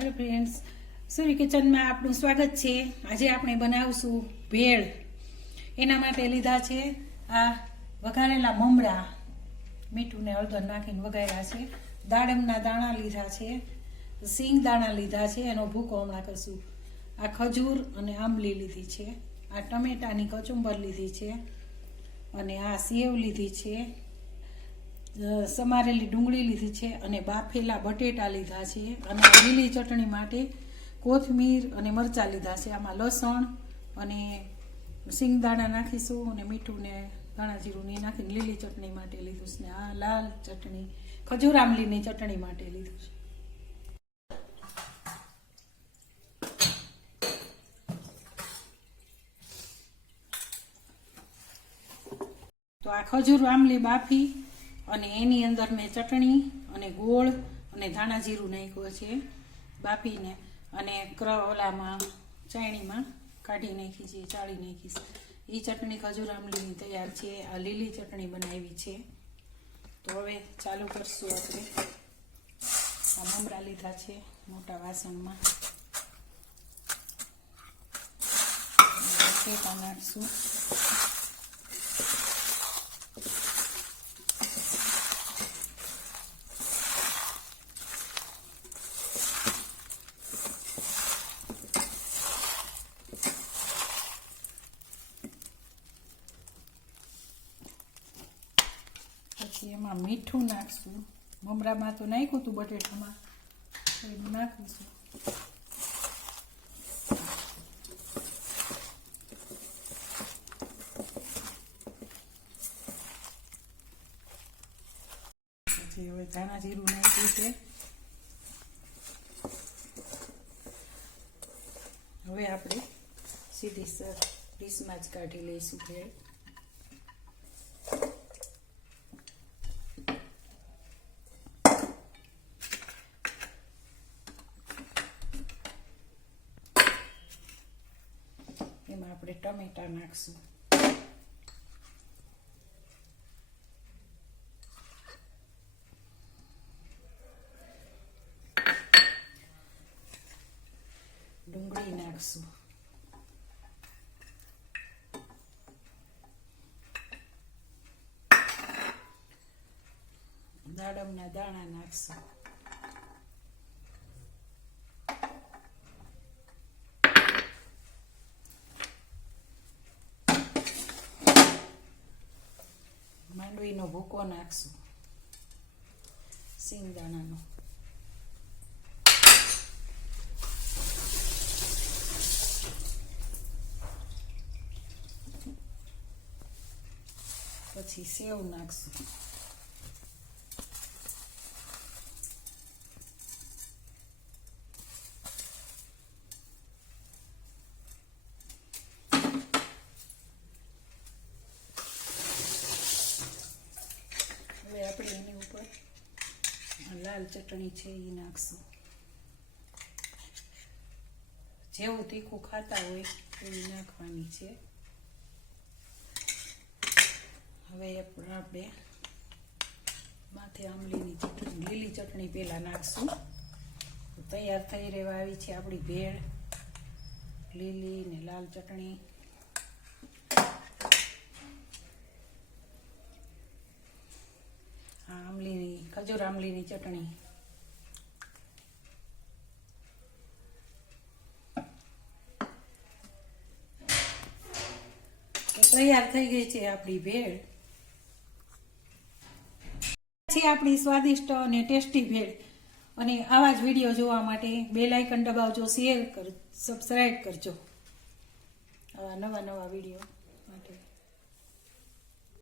Hello friends, सूर्य kitchen में आपनु स्वागत है। आज આપણે બનાવશું ભેળ। એના માટે લીધા છે આ વઘારેલા મમરા, મીઠું ને હળદર નાખીને વઘાર્યા છે। દાડમના દાણા લીધા છે, સિંગ દાણા લીધા છે, એનો ભૂકો હમણાં કરશું। આ ખજૂર અને આંબલી લીધી છે, આ ટમેટાની કચુંબર લીધી છે, અને આ સેવ લીધી છે, સમારેલી ડુંગળી લીધી છે, અને બાફેલા બટેટા લીધા છે, અને લીલી ચટણી માટે કોથમીર અને મરચાં લીધા છે। આમાં લસણ અને સિંગદાણા નાખીશું અને મીઠું ને ધાણા જીરું ને નાખીને લીલી ચટણી માટે લીધું છે। આ લાલ ચટણી ખજૂર આંબલીની ચટણી માટે લીધું છે। તો આ ખજૂર આંબલી બાફી અને એની અંદર મેં ચટણી અને ગોળ અને ધાણા જીરું નાખ્યું છે બાફીને, અને ઓલામાં ચાયણીમાં કાઢી નાખી છે, ચાળી નાખી છે। એ ચટણી ખજૂર આંબલીની તૈયાર છે। આ લીલી ચટણી બનાવી છે। તો હવે ચાલુ કરશું આપણે। આ મમરા લીધા છે મોટા વાસણમાં, બટેટા નાખશું, એમાં મીઠું નાખશું। મમરામાં તો નાખ્યું હતું, બટેટામાં એનું નાખીશું। પછી હવે ધાણા જીરું નાખ્યું છે। હવે આપણે સીધી ડીશમાં જ કાઢી લઈશું ભેળ। એમાં આપણે ટમેટા નાખશું, ડુંગળી નાખશું, દાડમના દાણા નાખશું, માંડવીનો ભૂકો નાખશું, સિંગદાણાનો, પછી સેવ નાખશું, આપણે એની ઉપર લાલ ચટણી છે એ નાખશું। જેવું તીખું ખાતા હોય એવી નાખવાની છે। હવે આપણે માથે આંબલીની ચટણી, લીલી ચટણી પહેલા નાખશું। તૈયાર થઈ રહેવા આવી છે આપણી ભેળ, લીલી ને લાલ ચટણી। આંબલીની ખજૂર આંબલીની ચટણી તૈયાર થઈ ગઈ છે આપણી ભેળ। છે આપણી સ્વાદિષ્ટ અને ટેસ્ટી ભેળ। અને આવા જ વિડીયો જોવા માટે બેલ આઇકન દબાવજો, શેર કરજો, સબસ્ક્રાઇબ કરજો આવા નવા વિડીયો।